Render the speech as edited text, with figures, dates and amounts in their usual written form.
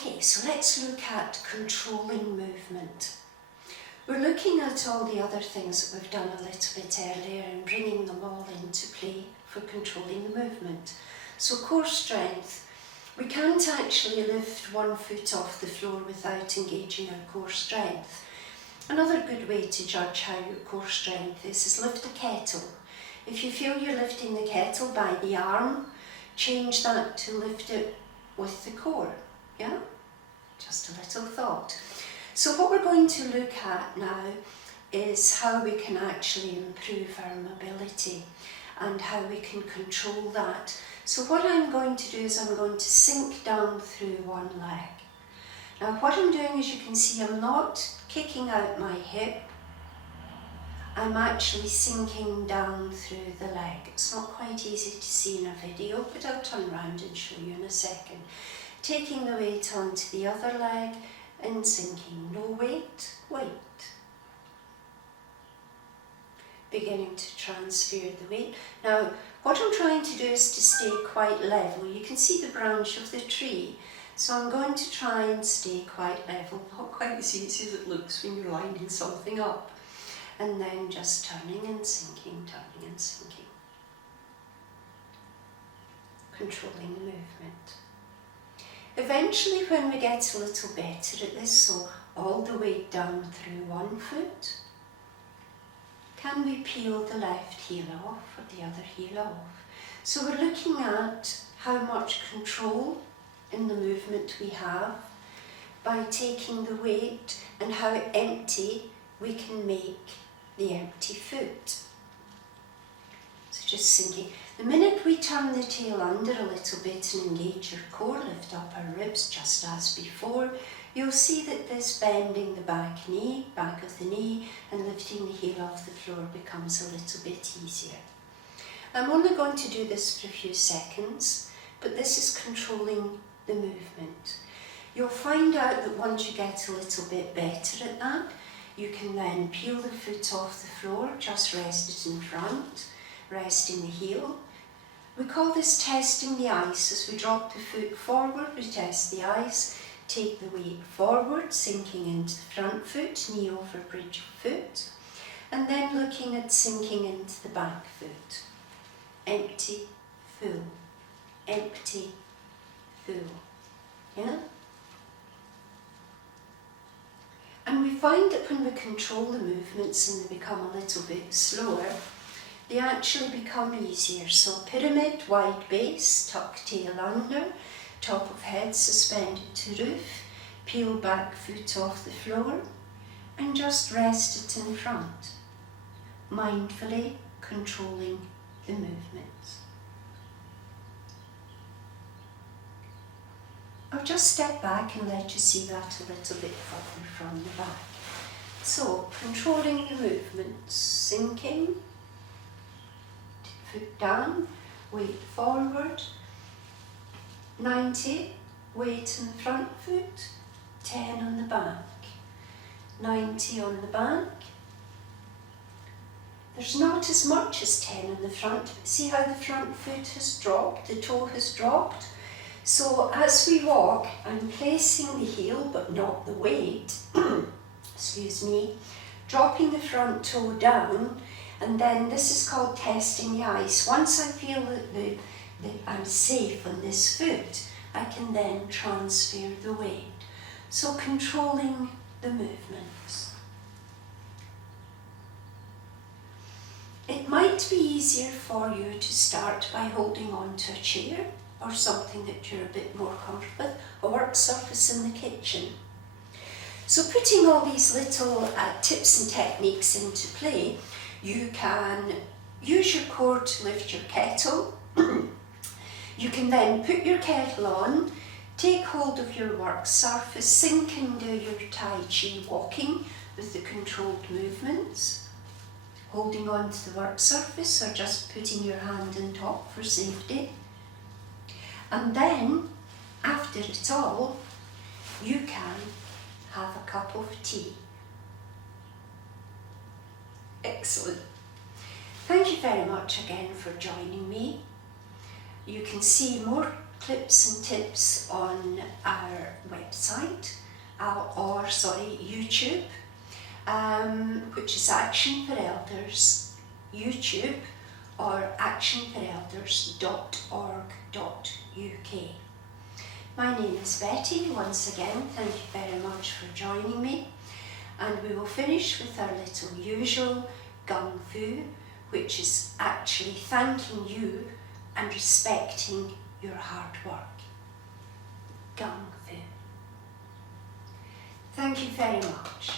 Okay, so let's look at controlling movement. We're looking at all the other things that we've done a little bit earlier and bringing them all into play for controlling the movement. So core strength. We can't actually lift one foot off the floor without engaging our core strength. Another good way to judge how your core strength is lift a kettle. If you feel you're lifting the kettle by the arm, change that to lift it with the core. Yeah? Just a little thought. So what we're going to look at now is how we can actually improve our mobility and how we can control that. So what I'm going to do is I'm going to sink down through one leg. Now what I'm doing, as you can see, I'm not kicking out my hip. I'm actually sinking down through the leg. It's not quite easy to see in a video, but I'll turn around and show you in a second. Taking the weight onto the other leg and sinking. No weight, weight. Beginning to transfer the weight. Now, what I'm trying to do is to stay quite level. You can see the branch of the tree. So I'm going to try and stay quite level. Not quite as easy as it looks when you're lining something up. And then just turning and sinking, turning and sinking. Controlling the movement. Eventually, when we get a little better at this, so all the way down through one foot, can we peel the left heel off or the other heel off? So we're looking at how much control in the movement we have by taking the weight and how empty we can make the empty foot. So just sinking. The minute we turn the tail under a little bit and engage your core, lift up our ribs just as before, you'll see that this bending the back of the knee and lifting the heel off the floor becomes a little bit easier. I'm only going to do this for a few seconds, but this is controlling the movement. You'll find out that once you get a little bit better at that, you can then peel the foot off the floor, just rest it in front, resting the heel. We call this testing the ice. As we drop the foot forward, we test the ice, take the weight forward, sinking into the front foot, knee over bridge of foot, and then looking at sinking into the back foot. Empty, full, empty, full. Yeah? And we find that when we control the movements and they become a little bit slower, they actually become easier. So pyramid, wide base, tuck tail under, top of head suspended to roof, peel back foot off the floor, and just rest it in front, mindfully controlling the movements. I'll just step back and let you see that a little bit further from the back. So, controlling the movements, sinking, foot down, weight forward, 90, weight on the front foot, 10 on the back, 90 on the back. There's not as much as 10 on the front. See how the front foot has dropped, the toe has dropped? So as we walk, I'm placing the heel but not the weight, excuse me, dropping the front toe down, and then this is called testing the ice. Once I feel that I'm safe on this foot, I can then transfer the weight. So controlling the movements. It might be easier for you to start by holding on to a chair or something that you're a bit more comfortable with, a work surface in the kitchen. So putting all these little tips and techniques into play, you can use your core to lift your kettle. You can then put your kettle on, take hold of your work surface, sink and do your Tai Chi walking with the controlled movements, holding on to the work surface or just putting your hand on top for safety. And then, after it all, you can have a cup of tea. Excellent. Thank you very much again for joining me. You can see more clips and tips on our website, YouTube, which is Action for Elders, YouTube, or actionforelders.org.uk. My name is Betty. Once again, thank you very much for joining me. And we will finish with our little usual gung fu, which is actually thanking you and respecting your hard work. Gung fu. Thank you very much.